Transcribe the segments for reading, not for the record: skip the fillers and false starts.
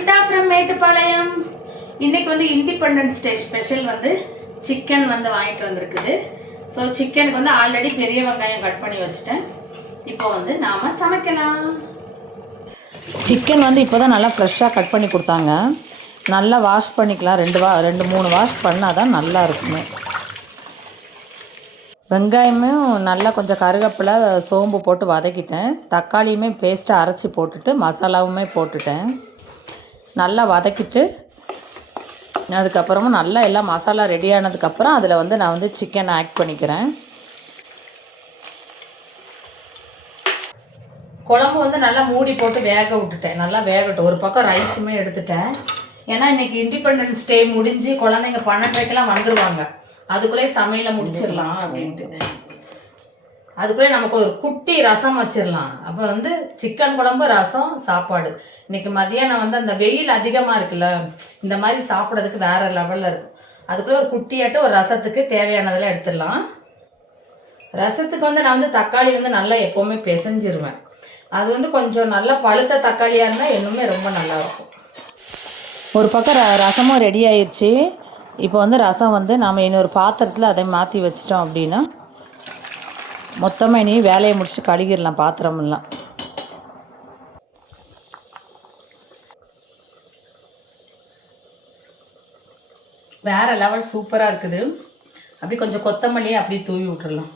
Anitha from Mettupalayam. இன்னைக்கு வந்து independence day special வந்து சிக்கன் வந்து வாங்கிட்டு வந்திருக்குது. ஸோ சிக்கனுக்கு வந்து ஆல்ரெடி பெரிய வெங்காயம் கட் பண்ணி வச்சுட்டேன். இப்போ வந்து நாம் சமைக்கலாம். சிக்கன் வந்து இப்போ தான் நல்லா ஃப்ரெஷ்ஷாக கட் பண்ணி கொடுத்தாங்க. நல்லா வாஷ் பண்ணிக்கலாம். 2-3 வாஷ் பண்ணால் தான் நல்லா இருக்குமே. வெங்காயமும் நல்லா கொஞ்சம் கருவேப்பிலை சோம்பு போட்டு வதக்கிட்டேன். தக்காளியுமே பேஸ்ட்டை அரைச்சி போட்டுட்டு மசாலாவுமே போட்டுட்டேன். நல்லா வதக்கிட்டு அதுக்கப்புறமும் நல்லா எல்லாம் மசாலா ரெடி ஆனதுக்கப்புறம் அதில் வந்து நான் வந்து சிக்கன் ஆட் பண்ணிக்கிறேன். குழம்பு வந்து நல்லா மூடி போட்டு வேக விட்டுட்டேன். நல்லா வேகட்டும். ஒரு பக்கம் ரைஸுமே எடுத்துட்டேன். ஏன்னா இன்றைக்கி இண்டிபெண்டன்ஸ் டே முடிஞ்சு குழந்தைங்க 12:30க்கெல்லாம் வந்துடுவாங்க. அதுக்குள்ளே சமையலை முடிச்சிடலாம் அப்படின்ட்டு. அதுக்குள்ளே நமக்கு ஒரு குட்டி ரசம் வச்சிடலாம். அப்போ வந்து சிக்கன் குழம்பு, ரசம், சாப்பாடு. இன்றைக்கி மதியானம் வந்து அந்த வெயில் அதிகமாக இருக்குல்ல, இந்த மாதிரி சாப்பிட்றதுக்கு வேறு லெவலில் இருக்கும். அதுக்குள்ளே ஒரு குட்டியாட்டு ஒரு ரசத்துக்கு தேவையானதெல்லாம் எடுத்துடலாம். ரசத்துக்கு வந்து நான் வந்து தக்காளி வந்து நல்லா எப்போவுமே பிசைஞ்சிருவேன். அது வந்து கொஞ்சம் நல்லா பழுத்த தக்காளியாக இருந்தால் இன்னுமே ரொம்ப நல்லாயிருக்கும். ஒரு பக்கம் ரசமும் ரெடி ஆயிடுச்சு. இப்போ வந்து ரசம் வந்து நாம் இன்னொரு பாத்திரத்தில் அதை மாற்றி வச்சிட்டோம் அப்படின்னா மொத்தமாக இனி வேலையை முடிச்சுட்டு கழுகிடலாம் பாத்திரமெல்லாம். வேறு லெவல் சூப்பராக இருக்குது. அப்படி கொஞ்சம் கொத்தமல்லியை அப்படியே தூவி விட்டுறலாம்.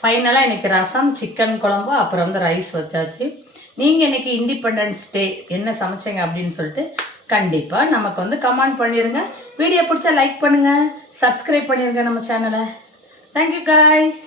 ஃபைனலாக இன்றைக்கி ரசம், சிக்கன் குழம்பு, அப்புறம் வந்து ரைஸ் வச்சாச்சு. நீங்கள் இன்றைக்கி இண்டிபெண்டன்ஸ் டே என்ன சமைச்சிங்க அப்படின்னு சொல்லிட்டு கண்டிப்பாக நமக்கு வந்து கமெண்ட் பண்ணிடுங்க. வீடியோ பிடிச்சா லைக் பண்ணுங்கள், சப்ஸ்கிரைப் பண்ணிடுங்க நம்ம சேனலை. Thank you guys.